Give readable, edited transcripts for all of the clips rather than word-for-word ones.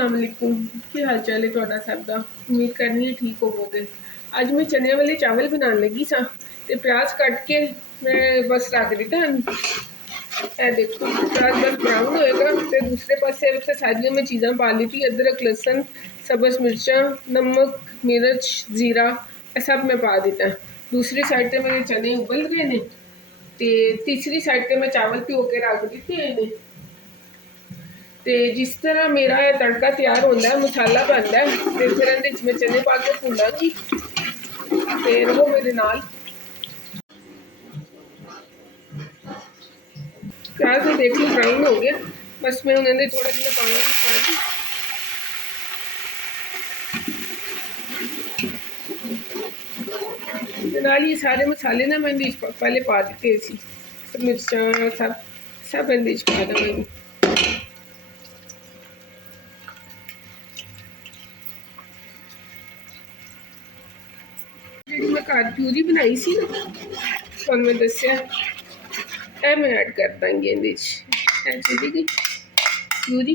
अस्सलाम वालेकुम। की हाल चाल है तुहाडा सब दा? उम्मीद करनी है ठीक होवोगे। अज मैं चने वाले चावल बनाने लगी सा ते प्याज कट के मैं बस रख दिता है। ए देखो प्याज बस ब्राउन होएगा ते दूसरे पासे उत्थे सारियां मैं चीज़ां पा लीती, अदरक लहसुन सब्ज़ मिर्चां नमक मिर्च जीरा ये सब मैं पा दिता है। दूसरी साइड ते मेरे चने उबल गए ने ते तीसरी साइड ते मैं चावल भिगो के रख दिते हैं। तो जिस तरह मेरा तड़का तैयार होता है मसाला बनता है तो फिर मैं चने पा के भुनागी फिर वो मेरे नाल प्याज तो देख लो ब्राउन हो गया। बस मैं उन्हें थोड़ा जितना पाऊंगी पानी नाल ये सारे मसाले ना मैं पहले पा दिते सी मिर्चा सब सब पा देंगे। मैं घर प्यूरी बनाई सी ना तुहानू मैं दस्सिया मैं ऐड कर देंगे चली गई प्यूरी।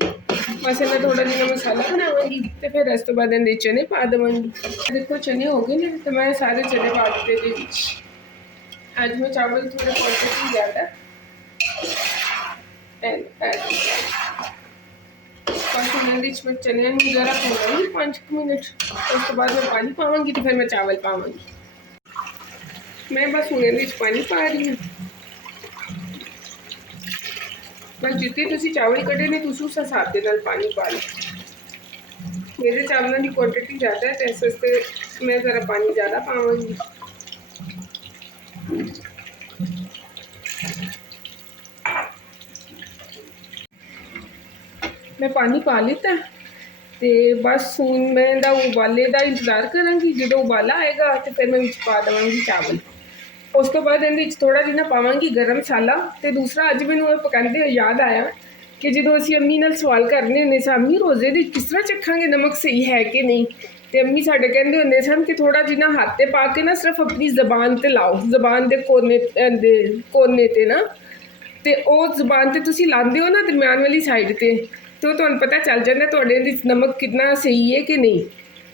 बस मैं थोड़ा जिना मसाला बनावगी तो फिर इस तो बाद चने पा देवगी। देखो चने हो गए ना तो मैं सारे चने पा दिते। अज मैं चावल थोड़े क्वांटिटी ज़्यादा बस मैं चने जरा भूनागी 5 मिनट उस तो बाद मैं पानी पावगी तो फिर मैं चावल पावगी। मैं बस उन्हें पानी पा रही हूँ। बस जितने तुसी चावल कटे ने तुसी उस हिसाब के नाल पानी पा लो। मेरे चावलों की क्वांटिटी ज़्यादा है तो इस वास्ते मैं ज़रा पानी ज़्यादा पावगी। मैं पानी पा लिता तो बस हूँ मैं उबाले का इंतज़ार करांगी। जो उबाला आएगा तो फिर मैं विच पा देवांगी चावल। उस तो बाद थोड़ा जिना पावगी गर्म मसाला। तो दूसरा अज मैनू पकाते हुए याद आया कि जो असी अम्मी नाल सवाल करने होंगे अम्मी रोज़े दी किस तरह चखांगे नमक सही है कि नहीं, तो अम्मी साडे कहंदे होंदे सन कि थोड़ा जिना हाथ ते पा के ना सिर्फ अपनी जबान ते लाओ, जबान दे कोने ते ना तो वह जबान ते तुसी लांदे हो ना दरम्यान वाली साइड ते तो तुहानू पता चल जाता तुहाडे विच नमक कितना सही है कि नहीं।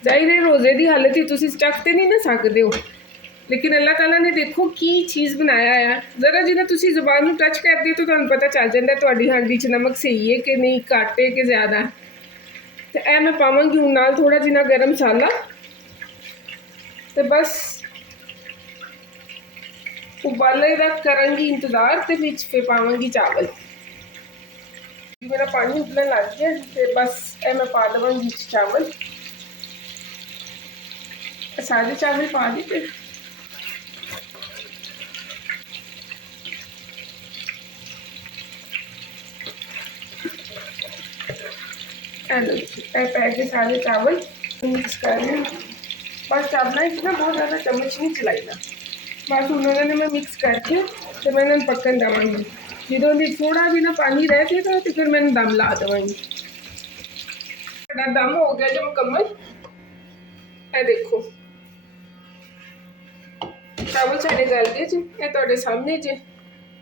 जाहिर है रोज़े की हालत ही तुसी चख ते नहीं ना सकते हो, लेकिन अल्लाह ताला ने देखो की चीज़ बनाया है। ज़रा जिन्हें तुसी जबान में टच करते हो तो तुहानू पता चल जाता तुहाडी हांडी च नमक सही है कि नहीं, घट है कि ज़्यादा। तो यह मैं पावगी हूँ नाल थोड़ा जिना गर्म मसाला तो बस उबाले का करांगी इंतज़ार तो फिर पावगी चावल। मेरा पानी उबलने लग गया तो बस यह मैं पा देवगी चावल, सारे चावल पा दिते। पै के सारे चावल मिक्स कर लें। बस चावल इतना बहुत ज़्यादा चम्मच नहीं चलाईना, बस उन्होंने मैं मिक्स करके तो मैं इन्हें पकन देवगी। जो थोड़ा भी ना पानी रह जाएगा तो फिर मैंने दम ला देवगी। दम हो गया जो मुकम्मल। है देखो चावल साढ़े गल गए जे, ये तुहाडे सामने जे।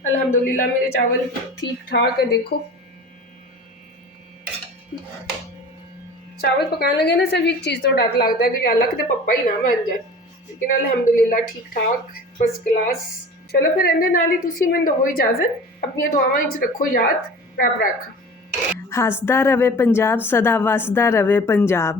अल्हम्दुलिल्लाह मेरे चावल ठीक ठाक है। देखो चावल पकाने लगे ना सिर्फ एक चीज़ तो डर लगता है कि अलग तो पप्पा ही ना बन जाए, लेकिन अल्हम्दुलिल्लाह ठीक ठाक फर्स्ट क्लास। चलो फिर इहदे नाल ही तुसी मैनूं दो इजाज़त, अपनी दुआवां विच रखो याद, रब रखा। हसदा रवे पंजाब, सदा वसदा रवे पंजाब।